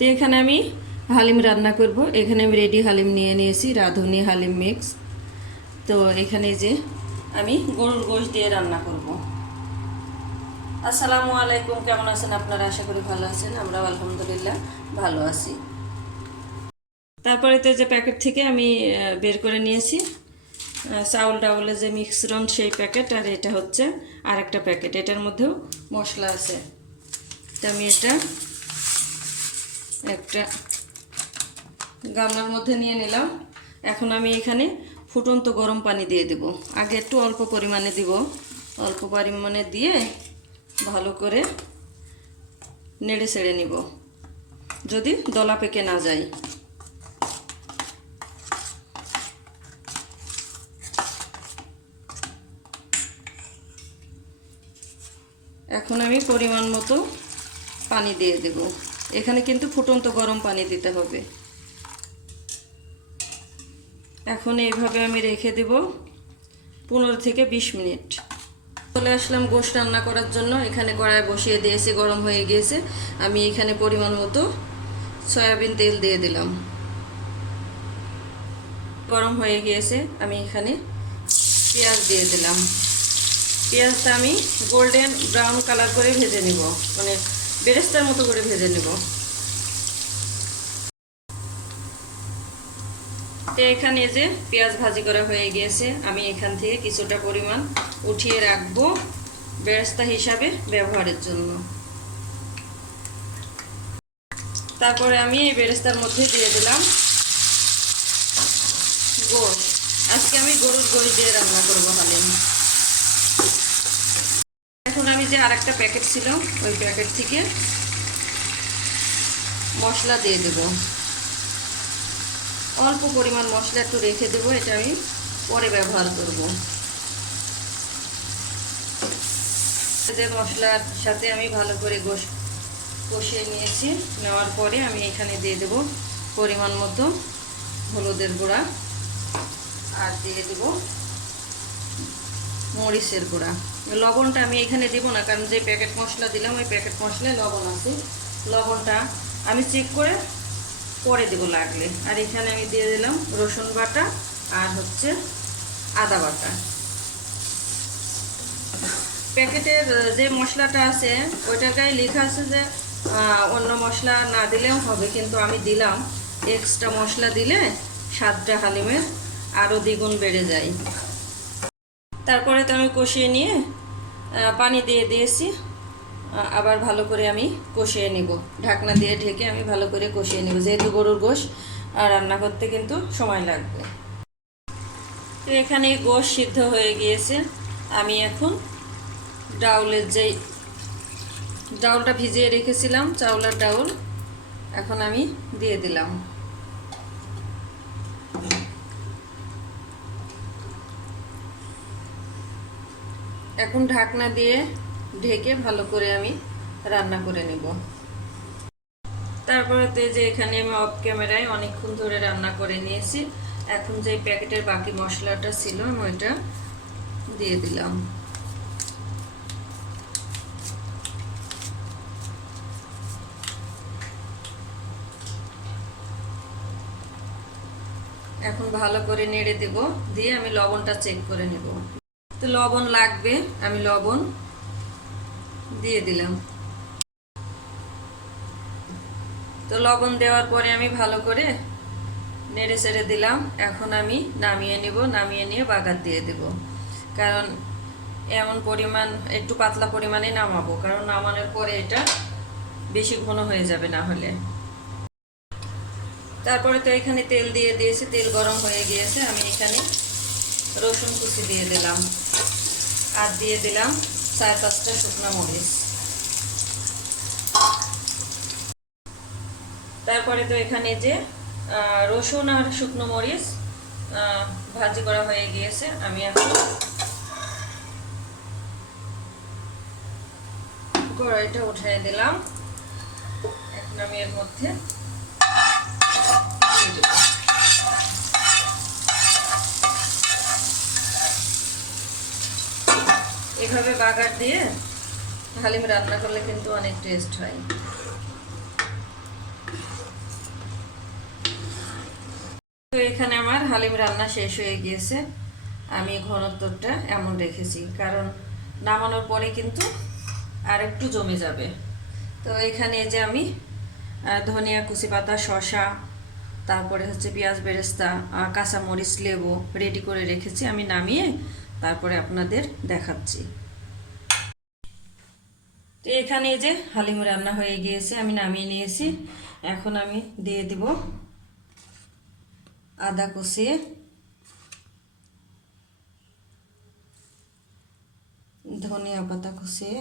তো এখানে আমি হালিম রান্না করব। এখানে আমি রেডি হালিম নিয়ে নিয়েছি, রাঁধুনি হালিম মিক্স। তো এখানে যে আমি গরুর গোশত দিয়ে রান্না করব। আসসালামু আলাইকুম, কেমন আছেন আপনারা? আশা করি ভালো আছেন। আমরাও আলহামদুলিল্লাহ ভালো আছি। তারপরে তো যে প্যাকেট থেকে আমি বের করে নিয়েছি চাউল ডাউলের যে মিশ্রণ, সেই প্যাকেট। আর এটা হচ্ছে আর একটা প্যাকেট, এটার মধ্যেও মশলা আছে। তো আমি এটা একটা গামলার মধ্যে নিয়ে নিলাম। এখন আমি এখানে ফুটন্ত গরম পানি দিয়ে দেব। আগে একটু অল্প পরিমাণে দিব, অল্প পরিমাণে দিয়ে ভালো করে নেড়ে ছেড়ে নিব, যদি দলা পেকে না যায়। এখন আমি পরিমাণ মতো পানি দিয়ে দেব। এখানে কিন্তু ফুটন্ত গরম পানি দিতে হবে। এখন এইভাবে আমি রেখে দেব 15 থেকে 20 মিনিট। চলে আসলাম গোশত রান্না করার জন্য। এখানে কড়াই বসিয়ে দিয়েছি, গরম হয়ে গিয়েছে। আমি এখানে পরিমাণ মতো সয়াবিন তেল দিয়ে দিলাম। গরম হয়ে গিয়েছে, আমি এখানে পেঁয়াজ দিয়ে দিলাম। পেঁয়াজটা আমি গোল্ডেন ব্রাউন কালার করে ভেজে নিব, মানে বেরেস্তার মতো করে ভেজে নেব। তো এখানে যে পেঁয়াজ ভাজি করা হয়ে গিয়েছে, আমি এখান থেকে কিছুটা পরিমাণ উঠিয়ে রাখবো বেরেস্তা হিসাবে ব্যবহারের জন্য। তারপরে আমি এই বেরেস্তার মধ্যে দিয়ে দিলাম গোশত। আজকে আমি গরুর গোশত দিয়ে রান্না করব হালিম। এখন আমি যে আরেকটা প্যাকেট ছিল, ওই প্যাকেট থেকে মশলা দিয়ে দেব। অল্প পরিমাণ মশলা একটু রেখে দেব, এটা আমি পরে ব্যবহার করব। যে মশলার সাথে আমি ভালো করে কষিয়ে নিয়েছি। নেওয়ার পরে আমি এখানে দিয়ে দেব পরিমাণ মতো হলুদের গুঁড়া, আর দিয়ে দেব মরিচের গুঁড়া। লবণটা আমি এখানে দেব না, কারণ যে প্যাকেট মশলা দিলাম ওই প্যাকেট মশলায় লবণ আছে। লবণটা আমি চেক করে পরে দেবো লাগলে। আর এখানে আমি দিয়ে দিলাম রসুন বাটা আর হচ্ছে আদা বাটা। প্যাকেটের যে মশলাটা আছে ওইটার গায়ে লেখা আছে যে অন্য মশলা না দিলেও হবে, কিন্তু আমি দিলাম। এক্সট্রা মশলা দিলে স্বাদটা হালিমের আরও দ্বিগুণ বেড়ে যায়। তারপরে তো আমি কষিয়ে নিয়ে পানি দিয়ে দিয়েছি। আবার ভালো করে আমি কষিয়ে নিব, ঢাকনা দিয়ে ঢেকে আমি ভালো করে কষিয়ে নিব, যেহেতু গরুর গোশত রান্না করতে কিন্তু সময় লাগবে। তো এখানে গোশত সিদ্ধ হয়ে গিয়েছে। আমি এখন ডাউলটা ভিজিয়ে রেখেছিলাম, চাউলের ডাউল, এখন আমি দিয়ে দিলাম। এখন ঢাকনা দিয়ে ঢেকে ভালো করে আমি রান্না করে নেব। তারপরে তো যে এখানে আমি অফ ক্যামেরায় অনেকক্ষণ ধরে রান্না করে নিয়েছি। এখন যে প্যাকেটের বাকি মশলাটা ছিল আমি ওইটা দিয়ে দিলাম। এখন ভালো করে নেড়ে দেব, দিয়ে আমি লবণটা চেক করে নেব। তো লবণ লাগবে, আমি লবণ দিয়ে দিলাম। তো লবণ দেওয়ার পরে আমি ভালো করে নেড়ে চেড়ে দিলাম। এখন আমি নামিয়ে নিব, নামিয়ে নিয়ে বাগার দিয়ে দেব। কারণ এমন পরিমাণ একটু পাতলা পরিমাণে নামাবো, কারণ নামানোর পরে এটা বেশি ঘন হয়ে যাবে না হলে। তারপরে তো এখানে তেল দিয়ে দিয়েছি, তেল গরম হয়ে গিয়েছে। আমি এখানে রসুন কুচি দিয়ে দিলাম, আর দিয়ে দিলাম 4-5টা শুকনো মরিচ। তারপরে তো এখানে যে রসুন আর শুকনো মরিচ ভাজি করা হয়ে গিয়েছে। আমি এখন কড়াইটা উঠিয়ে দিলাম। এখন আমি এর মধ্যে এভাবে বাগার দিয়ে হালিম রান্না করলে কিন্তু অনেক টেস্ট হয়। এখানে আমার হালিম রান্না শেষ হয়ে গিয়েছে। আমি ঘনত্বটা এমন রেখেছি, কারণ নামানোর পরে কিন্তু আর একটু জমে যাবে। তো এখানে যে আমি ধনিয়া কুচি পাতা, শসা, তারপরে হচ্ছে পেঁয়াজ বেরেস্তা, কাঁচামরিচ, লেবু রেডি করে রেখেছি। আমি নামিয়ে তারপরে আপনাদের দেখাচ্ছি। তো এখানে যে হালিম রান্না হয়ে গিয়েছে, আমি নামিয়ে নিয়েছি। এখন আমি দিয়ে দিব আদা কষিয়ে, ধনিয়া পাতা কষিয়ে,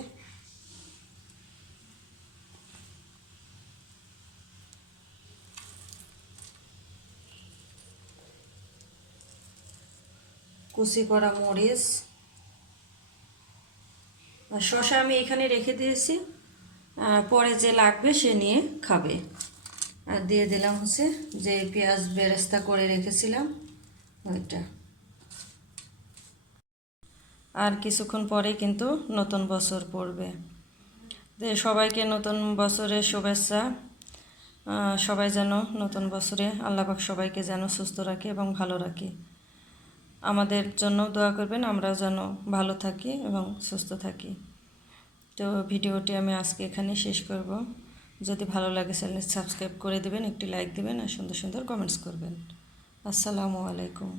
কুচি করা মরিচ আর শসা আমি এখানে রেখে দিয়েছি, পরে যে লাগবে সে নিয়ে খাবে। আর দিয়ে দিলাম হচ্ছে যে পেঁয়াজ বেরেস্তা করে রেখেছিলাম ওইটা। আর কিছুক্ষণ পরে কিন্তু নতুন বছর পড়বে। সবাইকে নতুন বছরের শুভেচ্ছা। সবাই যেন নতুন বছরে আল্লাহ পাক সবাইকে যেন সুস্থ রাখে এবং ভালো রাখে। আমাদের জন্য দোয়া করবেন, আমরাও যেন ভালো থাকি এবং সুস্থ থাকি। তো ভিডিওটি আমি আজকে এখানে শেষ করব। যদি ভালো লাগে চ্যানেল সাবস্ক্রাইব করে দেবেন, একটি লাইক দেবেন আর সুন্দর সুন্দর কমেন্টস করবেন। আসসালামু আলাইকুম।